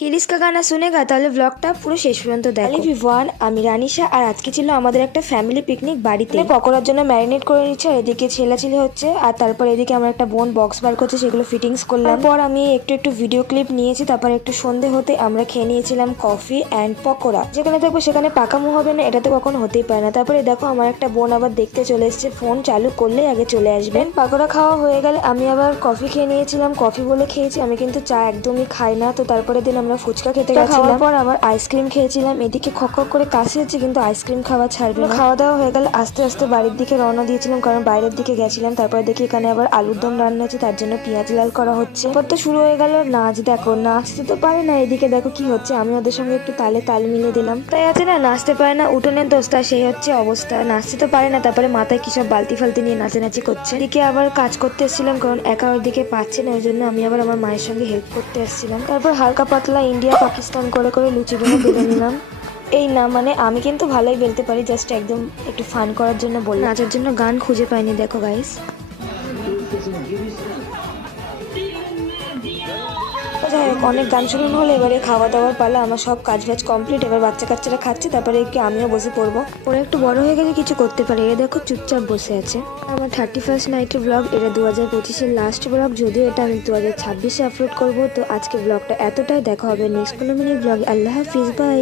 किलिस का गाना सुनेगा তাহলে ব্লগটা পুরো শেষ পর্যন্ত দেখো। এভরিওয়ান, আমি রানিশা আর আজকে ছিল আমাদের একটা ফ্যামিলি পিকনিক বাড়িতে। পকোড়ার জন্য ম্যারিনেট করে নিচ্ছে আর এদিকে ছেলাছিলি হচ্ছে আর তারপর এদিকে আমার একটা বোন বক্স বার করছে, সেগুলো ফিটিংস করলাম। তারপর আমি একটু ভিডিও ক্লিপ নিয়েছি। তারপর একটু সন্ধে হতে আমরা খেয়ে নিয়েছিলাম কফি অ্যান্ড পকোড়া। যেখানে থাকবো সেখানে পাকামো হবে না, এটা তো কখনো হতেই পারে না। তারপরে দেখো আমার একটা বোন আবার দেখতে চলে এসেছে, ফোন চালু করলেই আগে চলে আসবেন। পাকোড়া খাওয়া হয়ে গেলে আমি আবার কফি খেয়ে নিয়েছিলাম। কফি বলে খেয়েছি, আমি কিন্তু চা একদমই খাই না। তো তারপরে দিন আমরা ফুচকা খেতে গেছিলাম, খাওয়ার পর আবার আইসক্রিম খেয়েছিলাম। এদিকে খক খক করে কাশি হচ্ছে কিন্তু আইসক্রিম খাওয়া ছাড়বে না। খাওয়া দাওয়া হয়ে গেলে আস্তে আস্তে বাড়ির দিকে রওনা দিয়েছিলাম, কারণ বাইরের দিকে গেছিলাম। তারপরে দেখি এখানে আবার আলুর দম রান্না হচ্ছে, তার জন্য পেঁয়াজ লাল করা হচ্ছে। এরপর তো শুরু হয়ে গেল নাচ। দেখো নাচতে তো পারে না, এদিকে দেখো কি হচ্ছে। আমি ওদের সঙ্গে একটু তালে তাল মিলিয়ে দিলাম। তাই আছে না, নাচতে পারে না উঠোনের দোস্তা, সেই হচ্ছে অবস্থা। নাচতে তো পারে না, তারপরে মাথায় কি সব বালতি ফালতি নিয়ে নাচানাচি করছে। এদিকে আবার কাজ করতে এসেছিলাম, কারণ একা ওইদিকে পাচ্ছে না, ওই জন্য আমি আবার আমার মায়ের সঙ্গে হেল্প করতে এসেছিলাম। তারপর হালকা পাতলা ইন্ডিয়া পাকিস্তান করে করে লুচি গুলো বেলে নিলাম। এই না মানে আমি কিন্তু ভালোই বেলতে পারি, জাস্ট একদম একটু ফান করার জন্য বললাম। নাচার জন্য গান খুঁজে পাইনি, দেখো গাইস। যাই হোক, অনেক গান শুনুন হলে এবারে খাওয়া দাওয়ার পালা। আমার সব কাজ বাজ কমপ্লিট। এবার বাচ্চা কাচ্চারা খাচ্ছে, তারপরে একটু আমিও বসে পড়বো। ওরা একটু বড় হয়ে গেলে কিছু করতে পারে। এরা দেখো চুপচাপ বসে আছে। আমার 31st নাইটের ব্লগ, এটা 2025-এর লাস্ট ব্লগ, যদিও এটা আমি 2026-এ আপলোড করবো। তো আজকে ব্লগটা এতটাই, দেখা হবে নেক্সট 15 মিনিট ব্লগ। আল্লাহ হাফিজ, বাই।